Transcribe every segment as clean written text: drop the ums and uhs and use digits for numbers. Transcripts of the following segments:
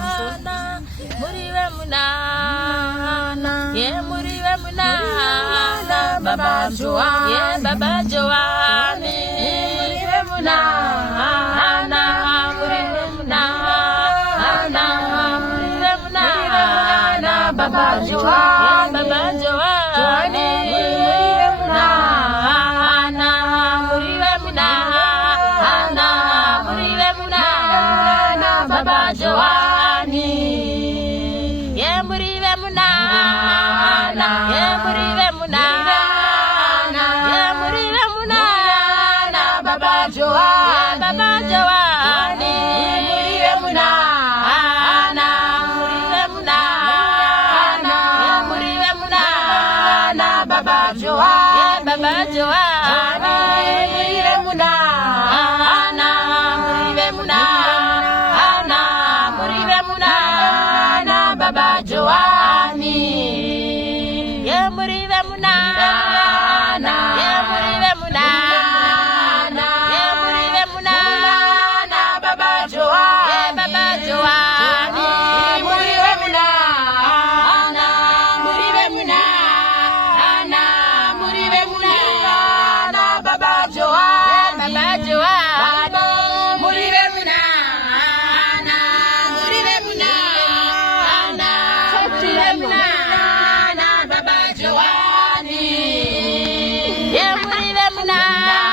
Samsona muriwe munana ye muriwe munana baba Joa ye baba Joani muriwe munana muriwe munana muriwe munana baba Joa ye baba Joani muriwe munana muriwe munana muriwe munana baba Joani ye muriwe munana ye muriwe munana ye muriwe munana baba Joa baba Joani muriwe munana muriwe munana ye muriwe munana baba Joa ye baba Joani muriwe munana muriwe munana muriwe munana baba Joani ye muriwe munana ye muriwe munana ye muriwe munana baba Joa ye baba Joani muriwe munana muriwe munana muriwe munana baba Joa baba Joani muriwe munana muriwe munana muriwe munana baba Joani ye muriwe munana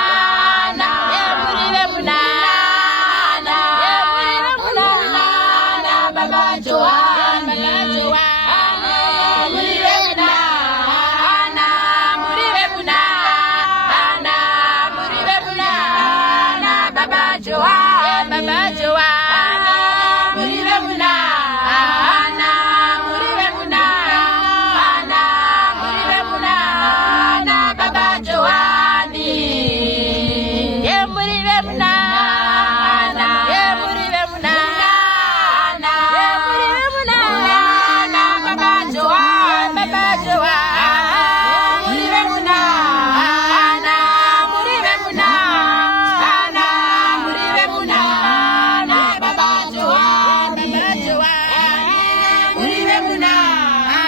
ye muriwe munana ye muriwe munana baba Joa baba Joani muriwe munana muriwe munana muriwe munana baba Joa baba Joani muriwe munana muriwe munana muriwe munana baba Joani ye muriwe munana ye muriwe munana ye muriwe munana baba Joa baba Joani muriwe munana muriwe munana muriwe munana baba Joa baba Joani muriwe munana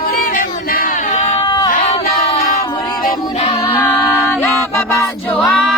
muriwe munana muriwe munana baba Joa